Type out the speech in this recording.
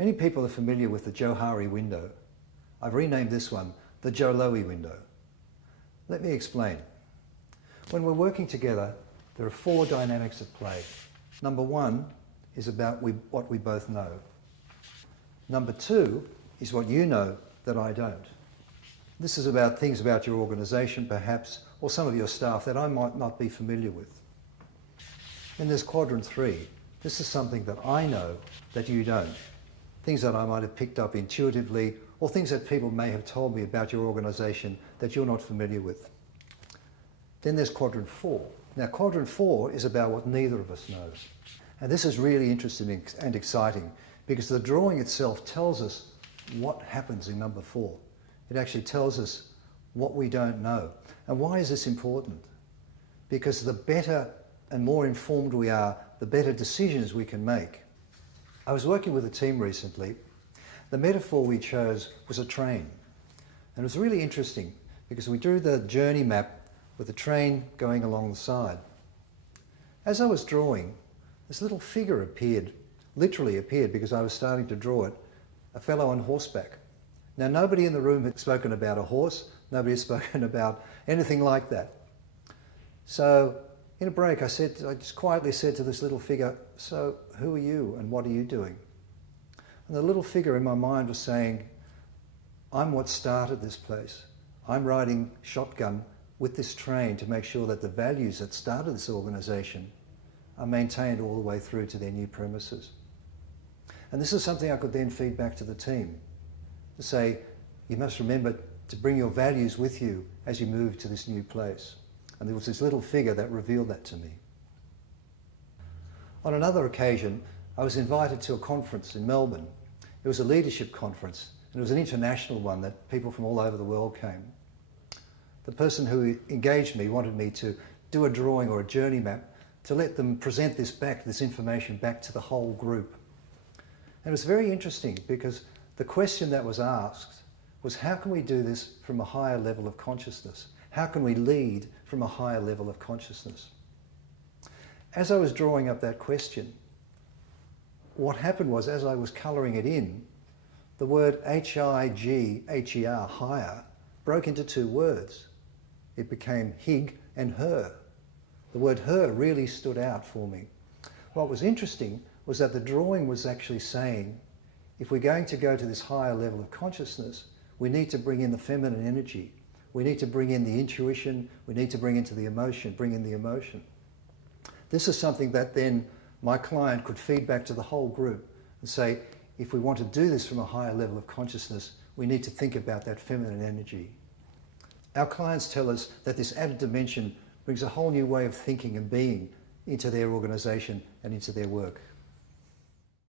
Many people are familiar with the JoeLoewy window. I've renamed this one the JoeLoewy window. Let me explain. When we're working together, there are four dynamics at play. Number one is about what we both know. Number two is what you know that I don't. This is about things about your organisation perhaps, or some of your staff that I might not be familiar with. Then there's quadrant three. This is something that I know that you don't. Things that I might have picked up intuitively, or things that people may have told me about your organisation that you're not familiar with. Then there's quadrant four. Now quadrant four is about what neither of us knows. And this is really interesting and exciting because the drawing itself tells us what happens in number four. It actually tells us what we don't know. And why is this important? Because the better and more informed we are, the better decisions we can make. I was working with a team recently. The metaphor we chose was a train. And it was really interesting because we drew the journey map with the train going along the side. As I was drawing, this little figure appeared, literally appeared because I was starting to draw it, a fellow on horseback. Now nobody in the room had spoken about a horse, nobody had spoken about anything like that. So in a break I just quietly said to this little figure, "So who are you and what are you doing?" And the little figure in my mind was saying, "I'm what started this place. I'm riding shotgun with this train to make sure that the values that started this organisation are maintained all the way through to their new premises." And this is something I could then feed back to the team to say, you must remember to bring your values with you as you move to this new place. And there was this little figure that revealed that to me. On another occasion, I was invited to a conference in Melbourne. It was a leadership conference, and it was an international one that people from all over the world came. The person who engaged me wanted me to do a drawing or a journey map to let them present this information back to the whole group. And it was very interesting because the question that was asked was, how can we do this from a higher level of consciousness? How can we lead from a higher level of consciousness? As I was drawing up that question, what happened was, as I was colouring it in, the word H-I-G-H-E-R, higher, broke into two words. It became hig and her. The word her really stood out for me. What was interesting was that the drawing was actually saying, if we're going to go to this higher level of consciousness, we need to bring in the feminine energy. We need to bring in the intuition. We need to bring in the emotion. This is something that then my client could feed back to the whole group and say, if we want to do this from a higher level of consciousness, we need to think about that feminine energy. Our clients tell us that this added dimension brings a whole new way of thinking and being into their organisation and into their work.